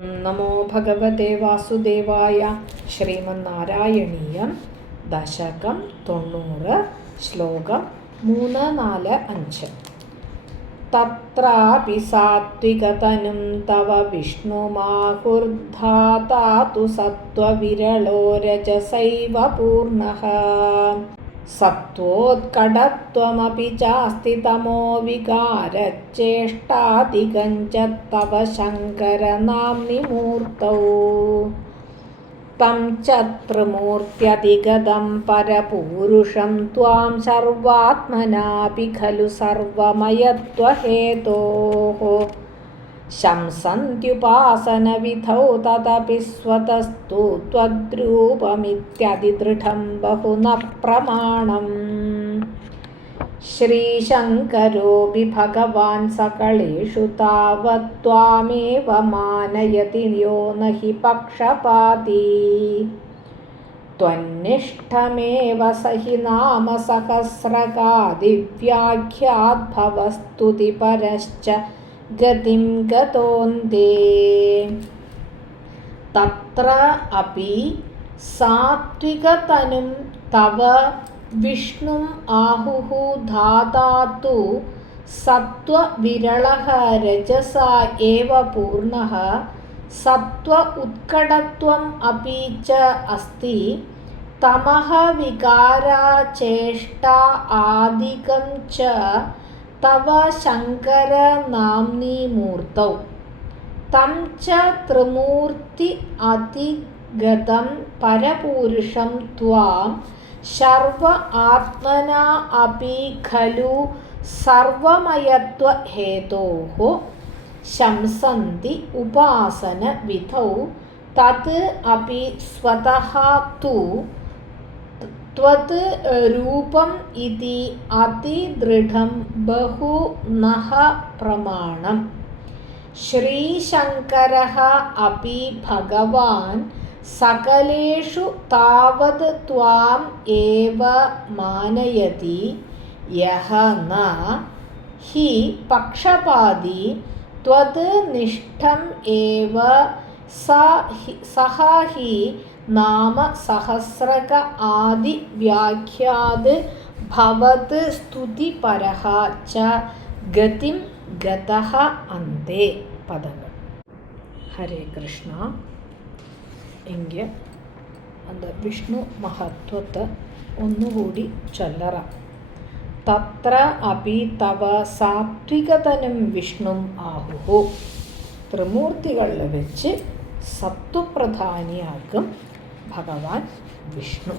നമോ ഭഗവതേ വാസുദേവായ. ശ്രീമന്നാരായണീയം ദശകം 90 ശ്ലോകം 3, 4, 5. തത്രാപി സാത്വികതനും തവ വിഷ്ണുമാഹുർധാതാതു സത്വവിരളോ രജസൈവ പൂർണ്ണഃ സത്വോത്കടത്വമപി ചാസ്തി തമോ വികാരചേഷ്ടാധികം ച തവ ശങ്കരനാമ്നി മൂർത്തൗ തം ച ത്രിമൂർത്യധിഗതം പരപൂരുഷം ത്വാം സർവാത്മനാപി ഖലു സർവമയത്വഹേതോഃ ശംസന്ത്യുപാസനവിധൗ തദപി സ്വതസ്തു ത്വദ്രൂപമിത്യതിദൃഢം ബഹുന പ്രമാണം. ശ്രീശങ്കരോപി ഭഗവാൻ സകളേഷു താവത് ത്വാമേവ മാനയതി യോ നഹി പക്ഷപാതി ത്വന്നിഷ്ഠമേവ സഹി നാമ സഹസ്രകാദിവ്യാഖ്യാദ്ഭവസ്തുതി പരശ്ച ഗതിം ഗതോന്തേ. തത്ര അപി സാത്വികതനും തവ വിഷ്ണും ആഹുഹു ധാതാതു സത്വവിരളഃ രജസാ ഏവ പൂർണ്ണഃ സത്വ ഉത്കടത്വം അപി ച അസ്തി തമഃ വികാരാ ചേഷ്ടാ ആദികം ച തവ ശങ്കര നാമ്നി മൂർത്തൗ തം ച ത്രിമൂർത്തി അതിഗതം പരപൂരുഷം ത്വാം സർവ ആത്മനാ അപി ഖലു സർവമയത്വ ഹേതോഃ ശംസന്തി ഉപാസന വിധൗ തത് അപി സ്വതഃ തു ത്വത് രൂപം ഇതി അതിദൃഢം ബഹുനഃ പ്രമാണം. ശ്രീശങ്കരഃ അപി ഭഗവാൻ സകലേഷു താവത് ത്വാം ഏവ മാനയതി യഃ ന ഹി പക്ഷപാതി ത്വത് നിഷ്ഠം ഏവ സഹ ഹി നാമ സഹസ്രക ആദി വ്യാഖ്യാത് ഭവത് സ്തുതി പരഃ ച ഗതിം ഗതഃ അന്തേ. പദങ്ങൾ. ഹരേ കൃഷ്ണ. എങ്കിൽ அந்த വിഷ്ണു മഹത്വത്തെ ഒന്നുകൂടി ചൊല്ലറാം. തത്ര അപി തവ സാത്വികതനും വിഷ്ണും ആഹുഹു. ത്രിമൂർത്തികളിൽ വെച്ച് സത്വപ്രധാനിയാകും ഭഗവാൻ വിഷ്ണു.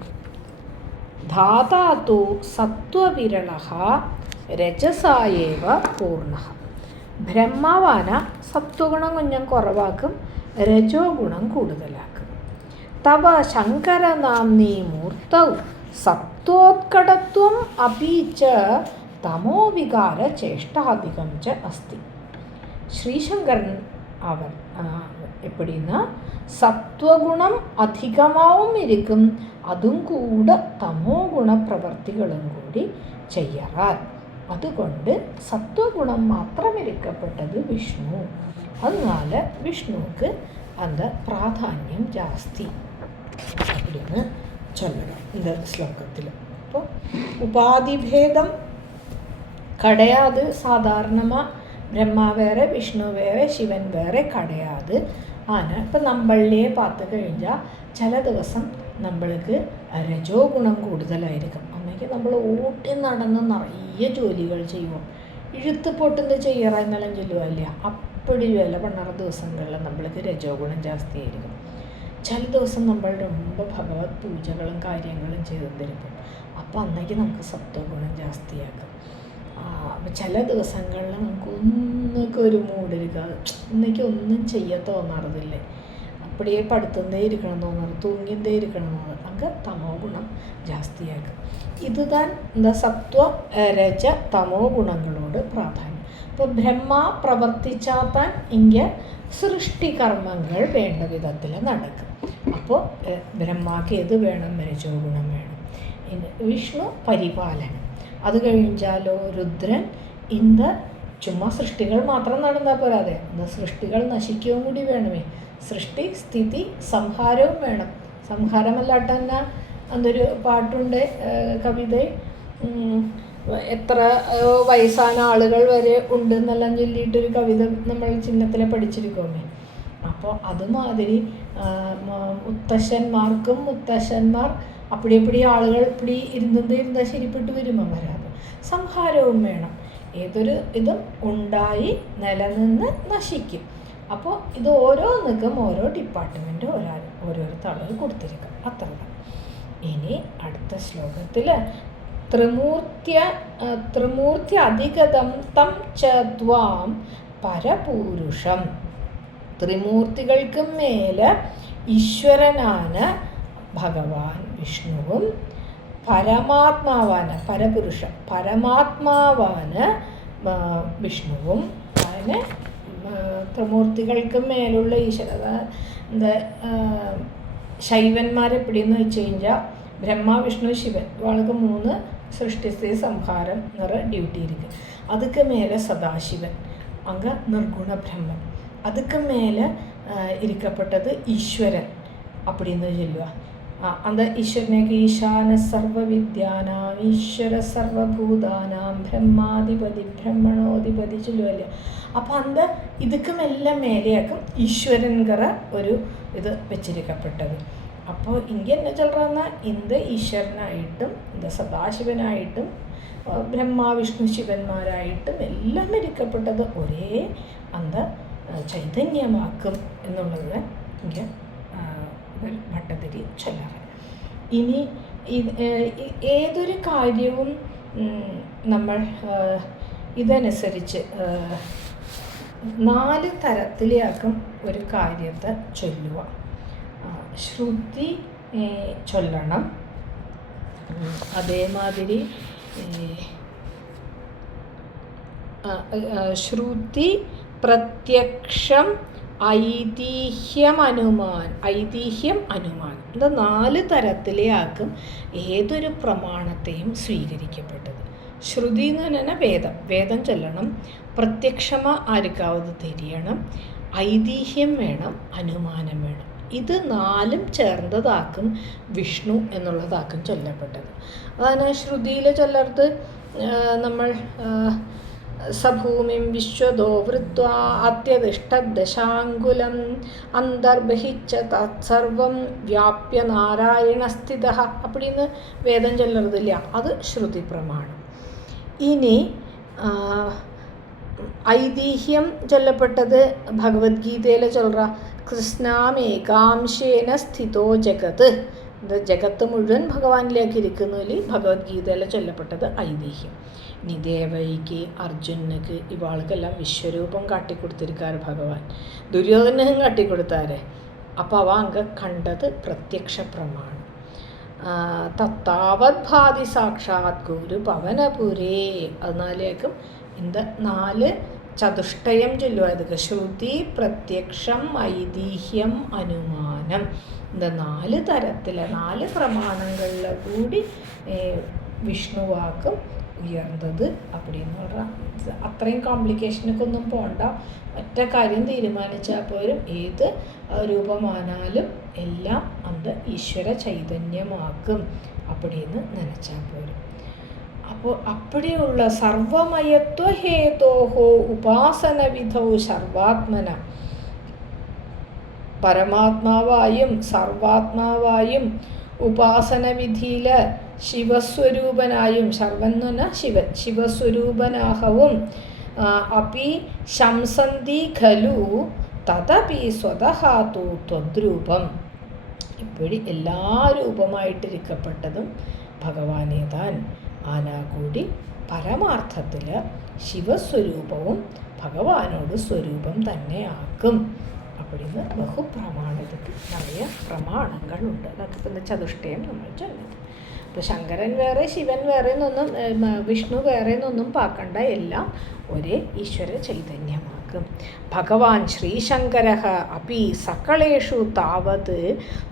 ധാതാതു സത്വവിരളഃ രജസായേവ പൂർണ്ണഃ. ബ്രഹ്മാവാന സത്വഗുണം கொஞ்சம் കുറവാക്കും, രജോ ഗുണം കൂടുതലാക്കും. തവ ശങ്കരനാമ്നി മൂർത്തൗ സത്വോത്കടത്വം അപി ച തമോ വികാര ചേഷ്ടാധികം ച അസ്തി. ஸ்ரீசங்கரன் அவர் எப்படின்னா சத்வகுணம் அதிகமாகவும் இருக்கும், അതും கூட തമോ ഗുണ പ്രവർത്തികളും കൂടി ചെയ്യറാൻ. അതുകൊണ്ട് സത്വഗുണം മാത്രം ഇരിക്കപ്പെട്ടത് വിഷ്ണു. அதனால விஷ்ணுவுக்கு அந்த பிராதானியம் ஜாஸ்தி அப்படின்னு சொல்லணும் இந்த ஸ்லோகத்தில். இப்போ உபாதிபேதம் கிடையாது. சாதாரணமாக பிரம்மா வேறு, விஷ்ணு வேறு, சிவன் வேறு கிடையாது. ஆனால் இப்போ நம்மளே பார்த்து കഴിഞ്ഞാൽ ചില ദിവസം നമ്മൾക്ക് രജോ ഗുണം കൂടുതലായിരിക്കും. അന്നേക്ക് നമ്മൾ ഓട്ടി നടന്ന് നിറയെ ജോലികൾ ചെയ്യുമോ, ഇഴുത്ത് പൊട്ടുന്നത് ചെയ്യാറ എന്നെല്ലാം ചൊല്ലുവല്ല. അപ്പടി വില പണ്ണറ ദിവസങ്ങളിൽ നമ്മൾക്ക് രജോ ഗുണം ജാസ്തി ആയിരിക്കും. ചില ദിവസം നമ്മൾ ரொம்ப ഭഗവത് പൂജകളും കാര്യങ്ങളും ചെയ്തുകൊണ്ടിരിക്കും. അപ്പോൾ അന്നേക്ക് നമുക്ക് സത്വഗുണം ജാസ്തിയാക്കും. ചില ദിവസങ്ങളിൽ നമുക്ക് ഒന്നൊക്കെ ഒരു മൂടിരിക്കാതെ ഇന്നേക്ക് ഒന്നും ചെയ്യാൻ തോന്നാറതില്ലേ, അപ്പടിയേ പടുത്തേ ഇരിക്കണം തോന്നാറ്, തൂങ്ങിന്തേ ഇരിക്കണം തോന്നാറ്. അങ്ങ് തമോ ഗുണം ജാസ്തിയാക്കും. ഇതുതാൻ എന്താ സത്വ രജ തമോ ഗുണങ്ങളോട് പ്രാധാന്യം. ഇപ്പോൾ ബ്രഹ്മ പ്രവർത്തിച്ചാൽ ഇങ്ങനെ സൃഷ്ടികർമ്മങ്ങൾ വേണ്ട വിധത്തിൽ നടക്കും. അപ്പോൾ ബ്രഹ്മാക്ക് ഏത് വേണം? രജോ ഗുണം വേണം. വിഷ്ണു പരിപാലനം. അത് കഴിഞ്ഞാലോ രുദ്രൻ இந்த ചുമ്മാ സൃഷ്ടികൾ മാത്രം നടന്നാൽ പോരാതെ സൃഷ്ടികൾ നശിക്കുകയും കൂടി വേണമേ. സൃഷ്ടി സ്ഥിതി സംഹാരവും വേണം. സംഹാരമല്ലാട്ട് തന്നെ അതൊരു പാട്ടുണ്ട്, കവിത, എത്ര വയസ്സാന ആളുകൾ വരെ ഉണ്ട് എന്നെല്ലാം ചൊല്ലിയിട്ടൊരു കവിത നമ്മൾ ചിഹ്നത്തിലെ പഠിച്ചിരിക്കുമേ. അപ്പോൾ അതുമാതിരി മുത്തശ്ശന്മാർ അപ്പടി ആളുകൾ ഇപ്പടി ഇരുന്നാൽ ശരിപ്പെട്ടു വരുമ്പോൾ വരാതെ സംഹാരവും വേണം. ഏതൊരു ഇതും ഉണ്ടായി നിലനിന്ന് നശിക്കും. അപ്പോൾ ഇത് ഓരോന്നിനും ഓരോ ഡിപ്പാർട്ട്മെൻറ്റ് ഓരോരുത്തർ ആളുകൾ കൊടുത്തിരിക്കും. അത്ര. ഇനി അടുത്ത ശ്ലോകത്തിൽ ത്രിമൂർത്തി അധിഗതം തം ച ത്വാം പരപൂരുഷം. ത്രിമൂർത്തികൾക്കും മേലെ ഈശ്വരനാണ് ഭഗവാൻ വിഷ്ണുവും, പരമാത്മാവാണ് വിഷ്ണുവും. അതിന് ത്രിമൂർത്തികൾക്കും മേലുള്ള ഈശ്വര എന്താ ശൈവന്മാരെപ്പിടിയെന്ന് വെച്ച് കഴിഞ്ഞാൽ ബ്രഹ്മ, വിഷ്ണു, ശിവൻ ഇവാൾക്ക് 3 സൃഷ്ടിസ്ഥിതി സംഹാരം നിറ ഡ്യൂട്ടി ഇരിക്കും. അതുക്ക് മേലെ സദാശിവൻ അങ്ങ നിർഗുണ ബ്രഹ്മൻ. അതുക്ക് മേലെ ഇരിക്കപ്പെട്ടത് ഈശ്വരൻ അപ്പടിന്ന് ചൊല്ലുക. அந்த ஈஸ்வரனுக்கு ஈசான சர்வ வித்யானாம் ஈஸ்வர சர்வபூதானாம் பிரம்மாதிபதி பிரம்மணோதிபதி ചൊല്ലുവല്ലേ. അപ്പോൾ அந்த ഇതുക്കുമെല്ലാം മേലെയാക്കും ഈശ്വരൻകറ ഒരു ഇത് വെച്ചിരിക്കപ്പെട്ടത്. അപ്പോൾ ഇങ്ങനെ ചൊല്ലുന്ന ഇന്ത് ഈശ്വരനായിട്ടും ഇന്ത് സദാശിവനായിട്ടും ബ്രഹ്മ, വിഷ്ണു, ശിവന്മാരായിട്ടും എല്ലാം ഇരിക്കപ്പെട്ടത് ഒരേ അന്ത ചൈതന്യമാക്കും എന്നുള്ളത് ഇങ്ങനെ ഭട്ടതിരി ചൊല്ലാറ്. ഇനി ഏതൊരു കാര്യവും നമ്മൾ ഇതനുസരിച്ച് 4 തരത്തിലാക്കും ഒരു കാര്യത്തെ ചൊല്ലുക. ശ്രുതി ചൊല്ലണം, അതേമാതിരി ശ്രുതി, പ്രത്യക്ഷം, ഐതിഹ്യം, അനുമാനം. ഇത് 4 തരത്തിലാക്കും ഏതൊരു പ്രമാണത്തെയും സ്വീകരിക്കപ്പെട്ടത്. ശ്രുതി എന്ന് പറഞ്ഞാൽ വേദം ചൊല്ലണം, പ്രത്യക്ഷമ ആർക്കാവത് തിരിയണം, ഐതിഹ്യം വേണം, അനുമാനം വേണം. ഇത് 4ഉം ചേർന്നതാക്കും വിഷ്ണു എന്നുള്ളതാക്കും ചൊല്ലപ്പെട്ടത്. അതാണ് ശ്രുതിയിൽ ചൊല്ലർത്ത് നമ്മൾ സഭൂമിം വിശ്വതോ വൃത്വാ അത്യതിഷ്ഠദശാങ്കുലം അന്തർബഹിച്ച തത്സർവം വ്യാപ്യ നാരായണസ്ഥിതഃ അപ്പടിന്ന് വേദം ചൊല്ലരുതില്ല. അത് ശ്രുതി പ്രമാണം. ഇനി ഐതിഹ്യം ചൊല്ലപ്പെട്ടത് ഭഗവത്ഗീതയിൽ ചൊല്ലുക. കൃഷ്ണാമേകാംശേന സ്ഥിതോ ജഗത്. ജഗത്ത് മുഴുവൻ ഭഗവാനിലേക്ക് ഇരിക്കുന്നതിൽ ഭഗവത്ഗീതയിൽ ചൊല്ലപ്പെട്ടത് ഐതിഹ്യം. ഇനി ദേവയ്ക്ക്, അർജുനക്ക്, ഇവാൾക്കെല്ലാം വിശ്വരൂപം കാട്ടിക്കൊടുത്തിരിക്കാറ് ഭഗവാൻ. ദുര്യോധനും കാട്ടിക്കൊടുത്താരെ. അപ്പോൾ അവ അങ്ങ് കണ്ടത് പ്രത്യക്ഷ പ്രമാണം. തത്താവത് ഭാതി സാക്ഷാത് ഗുരു പവനപുരേ. അതിനാലേക്കും ഇന്ത 4 ചതുഷ്ടയം ചൊല്ലുക. ഇതൊക്കെ ശ്രുതി, പ്രത്യക്ഷം, ഐതിഹ്യം, അനുമാനം. இந்த 4 തരത്തിലെ 4 പ്രമാണങ്ങളിൽ കൂടി വിഷ്ണുവാക്കും ഉയർന്നത് அப்படின்னு പറഞ്ഞാൽ അത്രയും കോംപ്ലിക്കേഷനൊക്കെ ഒന്നും പോകണ്ട. ഒറ്റ കാര്യം തീരുമാനിച്ചാൽ പോലും ഏത് രൂപമാനാലും എല്ലാം അത് ഈശ്വര ചൈതന്യമാക്കും அப்படின்னு നനച്ചാൽ പോലും. അപ്പോൾ അപ്പടിയുള്ള സർവമയത്വ ഹേതോഹോ ഉപാസന വിധൗ സർവാത്മന. പരമാത്മാവായും സർവാത്മാവായും ഉപാസന വിധിയിൽ ശിവസ്വരൂപനായും, സർവൻ എന്ന് പറഞ്ഞാൽ ശിവൻ, ശിവസ്വരൂപനാഹവും അപ്പി ശംസന്തി ഖലു തദപി സ്വതഹാതു ത്വദ്രൂപം. ഇപ്പോഴും എല്ലാ രൂപമായിട്ടിരിക്കപ്പെട്ടതും ഭഗവാനെ താൻ. ആനാകൂടി പരമാർത്ഥത്തിൽ ശിവസ്വരൂപവും ഭഗവാനോട് സ്വരൂപം തന്നെ ആക്കും. அப்படின்னு ബഹുപ്രമാണത്തിൽ നിറയെ പ്രമാണങ്ങളുണ്ട്. അതൊക്കെ പിന്നെ ചതുഷ്ടയം നമ്മൾ ചൊല്ലുന്നത്. അപ്പോൾ ശങ്കരൻ വേറെ, ശിവൻ വേറെ എന്നൊന്നും, വിഷ്ണു വേറെ എന്നൊന്നും പാക്കണ്ട. എല്ലാം ഒരേ ഈശ്വര ചൈതന്യമാക്കും. ഭഗവാൻ ശ്രീശങ്കര അപ്പി സകളേഷു താവത്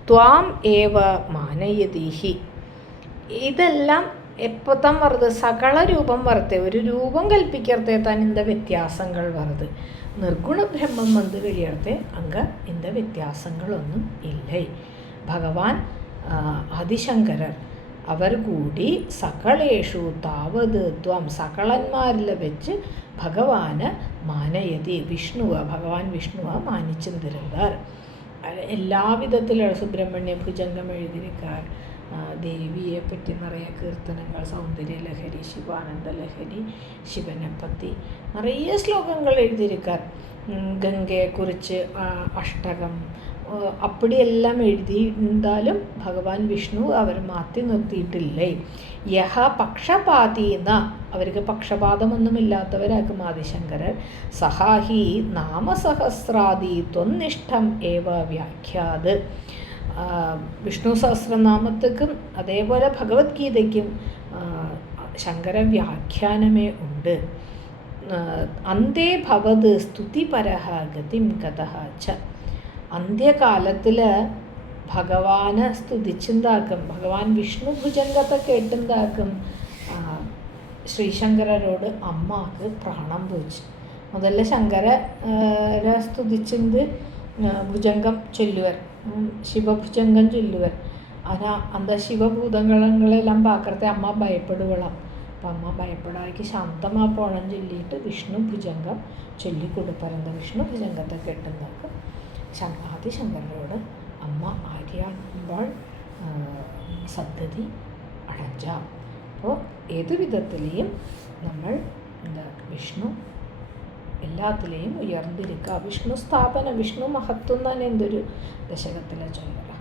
ത്വാം ഏവ മാനയതിഹി. ഇതെല്ലാം எப்போதான் வருது சகல ரூபம் வருது ஒரு ரூபம் கல்பிக்கிறதே தான் இந்த வித்தியாசங்கள் வருது നിർഗുണ ബ്രഹ്മം വന്ന് വെളിയിടത്തെ അങ്ക இந்த വ്യത്യാസങ്ങളൊന്നും ഇല്ലേ ഭഗവാൻ ആദിശങ്കരർ അവർ കൂടി സകളേഷു താവത് ത്വം സകളന്മാരിൽ വെച്ച് ഭഗവാന് മാനയതി ഭഗവാൻ വിഷ്ണുവ മാനിച്ചിരുന്നാർ എല്ലാ വിധത്തിലുള്ള സുബ്രഹ്മണ്യ ഭുജംഗം എഴുതിയിരിക്കാർ ദേവിയെ പറ്റി നിറയെ കീർത്തനങ്ങൾ സൗന്ദര്യലഹരി ശിവാനന്ദലഹരി ശിവനെപ്പറ്റി നിറയെ ശ്ലോകങ്ങൾ എഴുതിയിരിക്കാർ ഗംഗയെക്കുറിച്ച് അഷ്ടകം അപ്പടിയെല്ലാം എഴുതിയിരുന്നാലും ഭഗവാൻ വിഷ്ണു അവർ മാറ്റി നിർത്തിയിട്ടില്ലേ യഹ പക്ഷപാതീന അവർക്ക് പക്ഷപാതമൊന്നുമില്ലാത്തവരാക്കും ആദിശങ്കരർ സഹാഹി നാമസഹസ്രാദി ത്വന്നിഷ്ഠം ഏവ വ്യാഖ്യാത് വിഷ്ണു സഹസ്രനാമത്തിനും അതേപോലെ ഭഗവത്ഗീതയ്ക്കും ശങ്കര വ്യാഖ്യാനമേ ഉണ്ട് അന്തേ ഭവത് സ്തുതിപരഃ ഗതിം ഗതഃ ച അന്ത്യകാലത്തിൽ ഭഗവാനെ സ്തുതിച്ചെന്താക്കും ഭഗവാൻ വിഷ്ണു ഭുജംഗത്തെ കേട്ടെന്താക്കും ശ്രീശങ്കരോട് അമ്മക്ക് പ്രാണം പോയിച്ചു മുതല ശങ്കരരെ സ്തുതിച്ചത് ഭുജംഗം ചൊല്ലുവർ ശിവഭുജംഗം ചൊല്ലുവർ அந்த சிவபூதங்களெல்லாம் பார்க்குறதே அம்மா பயப்படுவலாம் அப்போ அம்மா பயப்படாக்கி சாந்தமாக போனம் சொல்லிட்டு விஷ்ணு புஜங்கம் சொல்லி கொடுப்பார் அந்த விஷ்ணு புஜங்கத்தை கேட்டுந்தாக்க ஆதிசங்கரோட அம்மா ஆரியாம்பாள் சத்ததி அடைஞ்சா അപ്പോൾ ഏത് വിധത്തിലെയും നമ്മൾ എന്താ വിഷ്ണു എല്ലാത്തിലെയും ഉയർന്നിരിക്കുക വിഷ്ണു സ്ഥാപന വിഷ്ണു മഹത്വം തന്നെ എന്തൊരു ദശകത്തിലെ ചൊല്ലല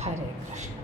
ഹരേ കൃഷ്ണ